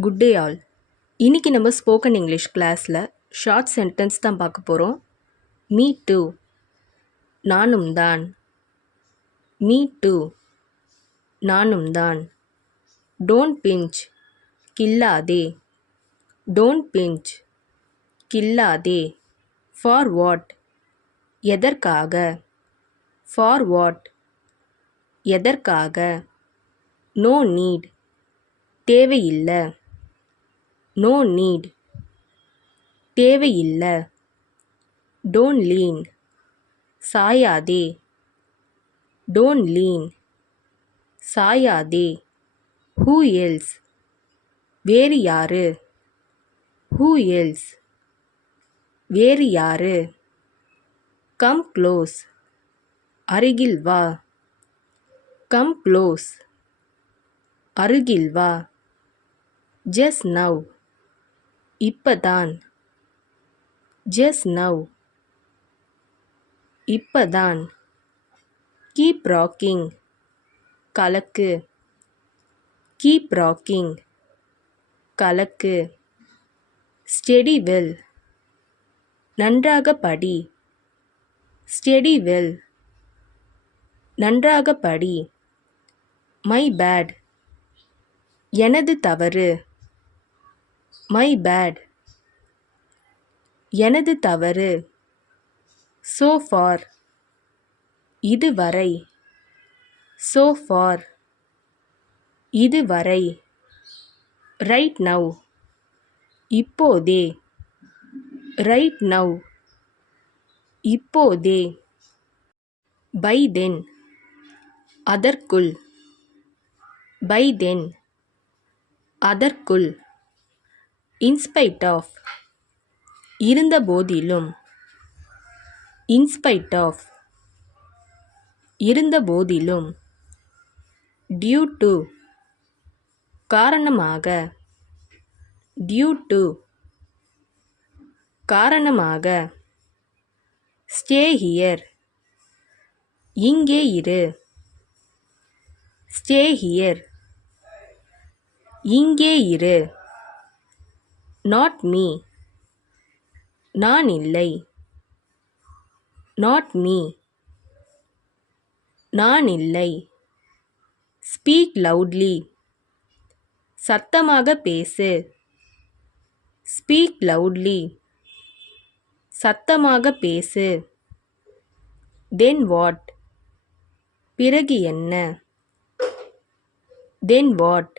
Good day all. இன்னைக்கு நம்ம spoken English கிளாஸில் ஷார்ட் சென்டென்ஸ் தான் பார்க்க போகிறோம். மீ டூ, நானும் தான். மீ டூ, நானும் தான். டோன்ட் பிஞ்ச், கில்லாதே. டோன்ட் பிஞ்ச், கில்லாதே. ஃபார் வாட், எதற்காக. ஃபார் வாட், எதற்காக. நோ நீட், தேவையில்லை. நோ நீட், தேவையில்லை. டோன்ட் லீன், சாயாதே. டோன்ட் லீன், சாயாதே. ஹூ எல்ஸ், வேறு யாரு. ஹூ எல்ஸ், வேறு யாரு. கம் க்ளோஸ், அருகில் வா. கம் க்ளோஸ், அருகில் வா. ஜஸ்ட் நவ், இப்பதான். ஜஸ்ட் நவ், இப்பதான். கீப் ராக்கிங், கலக்கு. கீப் ராக்கிங், கலக்கு. ஸ்டெடி வெல், நன்றாக படி. ஸ்டெடி வெல், நன்றாக படி. மை பேட், எனது தவறு. மை பேட், எனது தவறு. so far, இதுவரை. so far, இதுவரை. right now, இப்போதே. right now, இப்போதே. by then, அதற்குள். by then, அதற்குள். in spite of, இருந்தபோதிலும். in spite of, இருந்தபோதிலும். due to, காரணமாக. due to, காரணமாக. stay here, இங்கே இரு. stay here, இங்கே இரு. not me, நான் இல்லை. not me, நான் இல்லை. speak loudly, சத்தமாக பேசு. speak loudly, சத்தமாக பேசு. then what, பிறகு என்ன. then what,